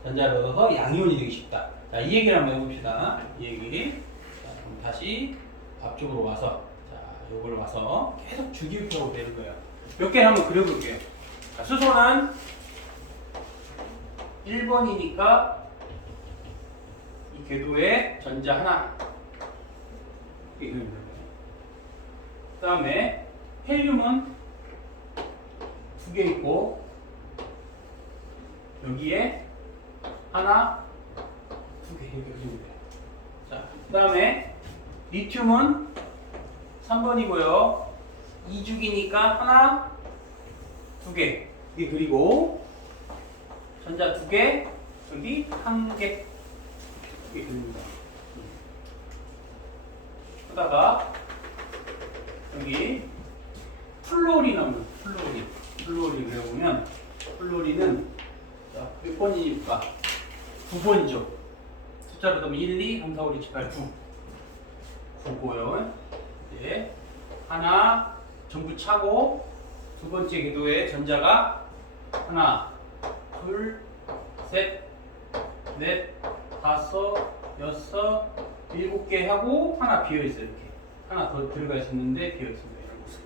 전자를 얻어서 양이온이 되기 쉽다. 자, 이 얘기를 한번 해봅시다. 이 얘기. 자, 그럼 다시 앞쪽으로 와서, 자, 요걸 와서 계속 주기율표로 되는 거예요. 몇 개를 한번 그려볼게요. 자, 수소는 1번이니까 이 궤도에 전자 하나. 이렇게 그리는 거예요. 그 다음에 헬륨은 2개 있고, 여기에 하나, 2개 이렇게 그리면 돼요. 자, 그 다음에 리튬은 3번이고요. 2주기니까 하나, 2개 이렇게 그리고 전자 2개, 여기 1개 이렇게 그립니다. 그러다가 여기 플로린 나오는 플로린 그려보면 플로린은 자, 몇 번이니까 9번이죠. 숫자로 넣으면 1, 2, 3, 4, 5, 6, 7, 8, 9 9고요. 예. 하나 전부 차고 두 번째 궤도에 전자가 하나, 둘, 셋, 넷, 다섯, 여섯, 7개 하고 하나 비어있어요. 이렇게 하나 더 들어가 있었는데 비어있습니다. 이런 모습.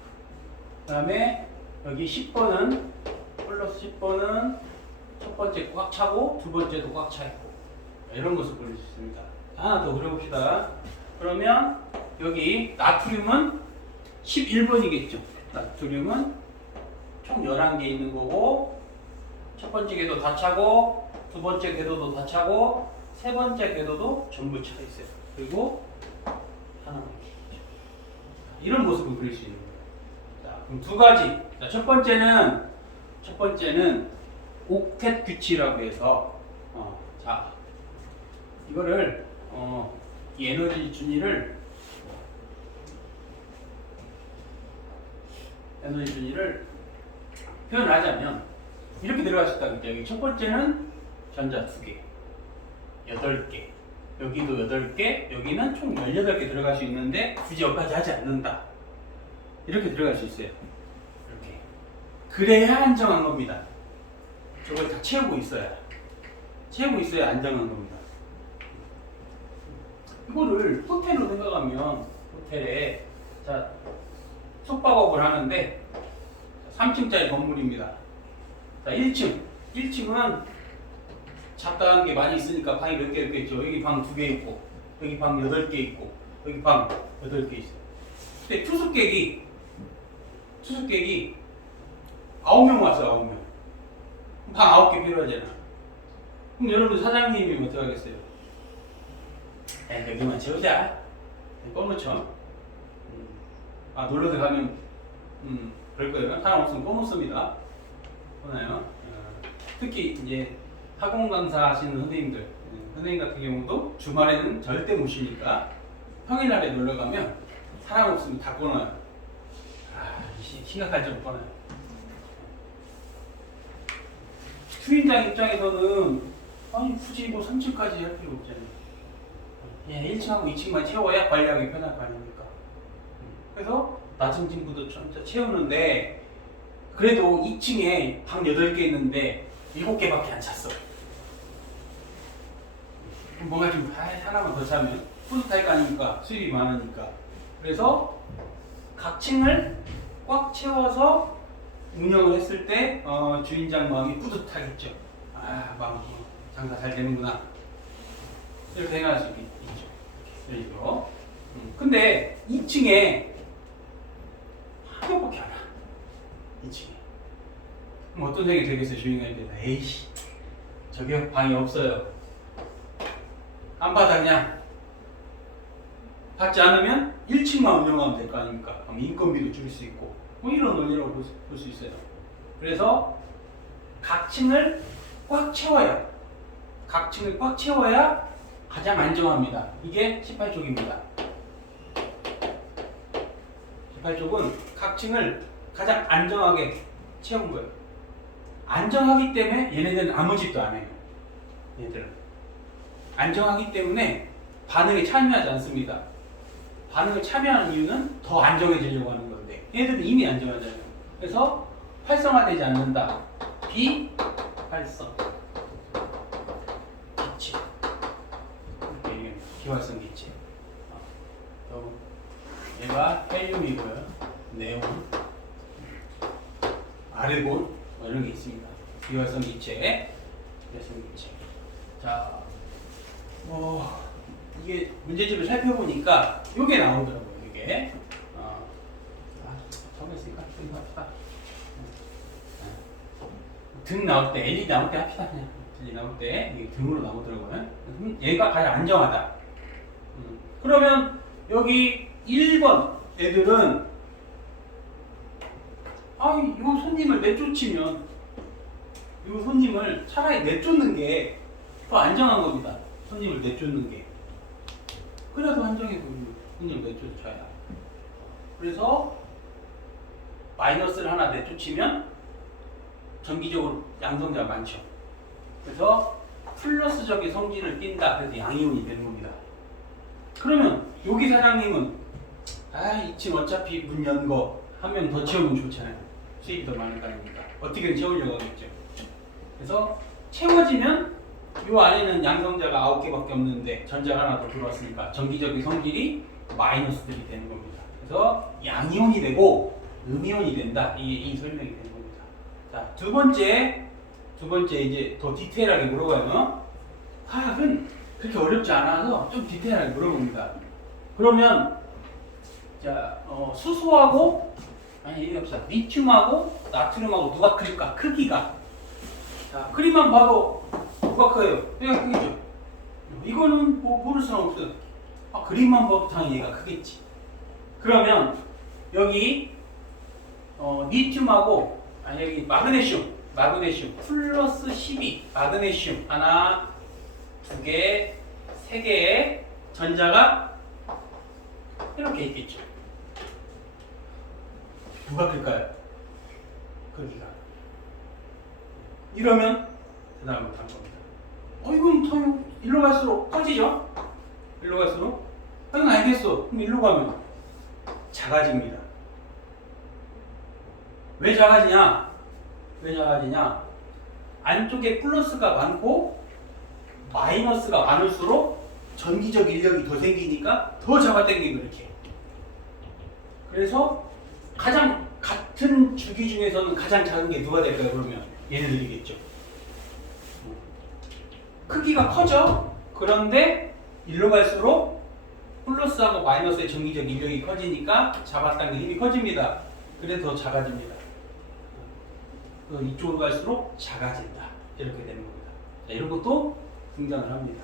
그 다음에 여기 10번은 플러스 10번은 첫 번째 꽉 차고 두 번째도 꽉 차 있고 이런 모습 보일 수 있습니다. 하나 더 그려봅시다. 그러면 여기 나트륨은 11번이겠죠. 나트륨은 총 11개 있는 거고 첫 번째 궤도 다 차고 두 번째 궤도도 다 차고 세 번째 궤도도 전부 차 있어요. 그리고 하나만 이런 모습을 그릴 수 있는 거예요. 자, 그럼 두 가지. 자, 첫 번째는 옥텟 규칙이라고 해서 자 이거를 이 에너지 준위를 표현하자면 이렇게 들어갈 수 있다고 했죠. 여기 첫 번째는 전자 2개, 8개, 여기도 8개, 여기는 총 18개 들어갈 수 있는데 굳이 여기까지 하지 않는다. 이렇게 들어갈 수 있어요. 이렇게. 그래야 안정한 겁니다. 저걸 다 채우고 있어야 안정한 겁니다. 이거를 호텔로 생각하면 호텔에 자 숙박업을 하는데 3층짜리 건물입니다. 자 1층은 잡다한 게 많이 있으니까 방이 몇 개 있겠죠. 여기 방 2개 있고 여기 방 8개 있고 여기 방 8개 있어요. 근데 투숙객이 9명 왔어요. 9명. 방 9개 필요하잖아. 그럼 여러분 사장님이 어떻게 하겠어요? 여기만 채우자. 꺼놓죠. 놀러들 가면 그럴 거예요. 사람 없으면 꺼놓습니다. 꺼놔요. 특히 이제 학원 강사 하시는 선생님들, 선생님 같은 경우도 주말에는 절대 못 쉬니까 평일날에 놀러 가면 사람 없으면 다 끊어요. 심각할 정도 끊어요. 주인장 입장에서는 아니 굳이 뭐 3층까지 할 필요 없잖아요. 그냥 1층하고 2층만 채워야 관리하기 편할 거 아닙니까? 그래서 낮은 층부터 전체 채우는데 그래도 2층에 방 8개 있는데 7개밖에 안 찼어. 뭔가 좀 하나만 더 차면 뿌듯할 거 아닙니까? 수입이 많으니까. 그래서 각 층을 꽉 채워서 운영을 했을 때 주인장 마음이 뿌듯하겠죠. 마음 장사 잘 되는구나. 이렇게 생각할 수 있죠. 그리고 근데 2층에 한 명밖에 안 와. 2층에. 그럼 어떤 생각이 들겠어요, 주인장한테? 에이씨, 저기 방이 없어요. 안 받아 그냥. 받지 않으면 1층만 운영하면 될 거 아닙니까? 그럼 인건비도 줄일 수 있고 뭐 이런 논리라고 볼 수 있어요. 그래서 각 층을 꽉 채워야 가장 안정합니다. 이게 18쪽입니다. 18쪽은 각 층을 가장 안정하게 채운 거예요. 안정하기 때문에 얘네들은 아무 짓도 안 해요. 얘들은 안정하기 때문에 반응에 참여하지 않습니다. 반응을 참여하는 이유는 더 안정해지려고 하는 건데 얘들은 이미 안정하잖아요. 그래서 활성화되지 않는다. 비활성 기체. 비활성 기체. 얘가 헬륨이고요. 네온, 아르곤 뭐 이런 게 있습니다. 비활성 기체. 자, 이게 문제집을 살펴보니까 이게 나오더라고요. 이게 적었으니까 등 합시다. 등 나올 때 LED 나올 때 합시다. 그냥 LED 나올 때 이게 등으로 나오더라고요. 얘가 가장 안정하다. 그러면 여기 1번 애들은 이거 손님을 내쫓으면 이거 손님을 차라리 내쫓는 게 더 안정한 겁니다. 손님을 내쫓는 게. 그래도 안정해 보이는 손님을 내쫓아야. 그래서 마이너스를 하나 내쫓으면 정기적으로 양성자가 많죠. 그래서 플러스적인 성질을 띈다. 그래서 양이온이 되는 겁니다. 그러면 여기 사장님은 2층 어차피 문 연 거 한 명 더 채우면 좋잖아요. 수입이 더 많을 거 아닙니까? 어떻게든 채우려고 하겠죠. 그래서 채워지면 이 안에는 양성자가 9개밖에 없는데 전자가 하나 더 들어왔으니까 정기적인 성질이 마이너스들이 되는 겁니다. 그래서 양이온이 되고 음이온이 된다. 이 설명이 되는 겁니다. 자, 두 번째 이제 더 디테일하게 물어봐요. 화학은 그렇게 어렵지 않아서 좀 디테일하게 물어봅니다. 그러면 자, 수소하고 리튬하고 나트륨하고 누가 클까? 크기가. 자, 크기만 봐도 누가 커요? 얘가 크겠죠. 이거는 뭐 모를 수는 없어요. 그림만 봐도 당연히 얘가 크겠지. 그러면 여기 리튬하고 여기 마그네슘 플러스 12 마그네슘 하나, 두 개, 세 개의 전자가 이렇게 있겠죠. 누가 클까요? 크기가. 이러면 그 다음으로 간 겁니다. 이건 더 일로 갈수록 커지죠? 일로 갈수록? 이건 알겠어. 그럼 일로 가면 작아집니다. 왜 작아지냐? 안쪽에 플러스가 많고 마이너스가 많을수록 전기적 인력이 더 생기니까 더 잡아당기고 이렇게. 그래서 가장 같은 주기 중에서는 가장 작은 게 누가 될까요? 그러면 얘네들이겠죠. 크기가 커져. 그런데 일로 갈수록 플러스하고 마이너스의 전기적 인력이 커지니까 잡아당기는 힘이 커집니다. 그래서 더 작아집니다. 이쪽으로 갈수록 작아진다. 이렇게 되는 겁니다. 자, 이런 것도 등장을 합니다.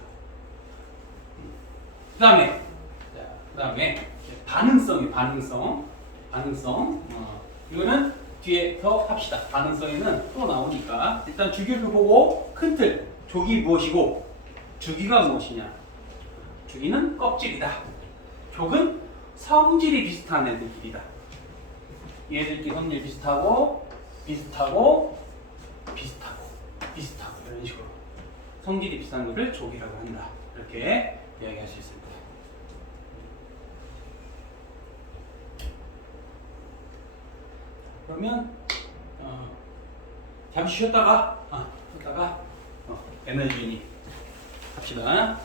그 다음에 반응성. 이거는 뒤에 더 합시다. 반응성에는 또 나오니까 일단 주기를 보고 큰 틀, 족이 무엇이고 주기가 무엇이냐. 주기는 껍질이다. 족은 성질이 비슷한 애들끼리다. 얘들끼리 성질 비슷하고 비슷하고 비슷하고 비슷하고 이런 식으로 성질이 비슷한 것을 족이라고 한다. 이렇게 이야기할 수 있습니다. 그러면 잠시 쉬었다가 에너지 유닛 합시다.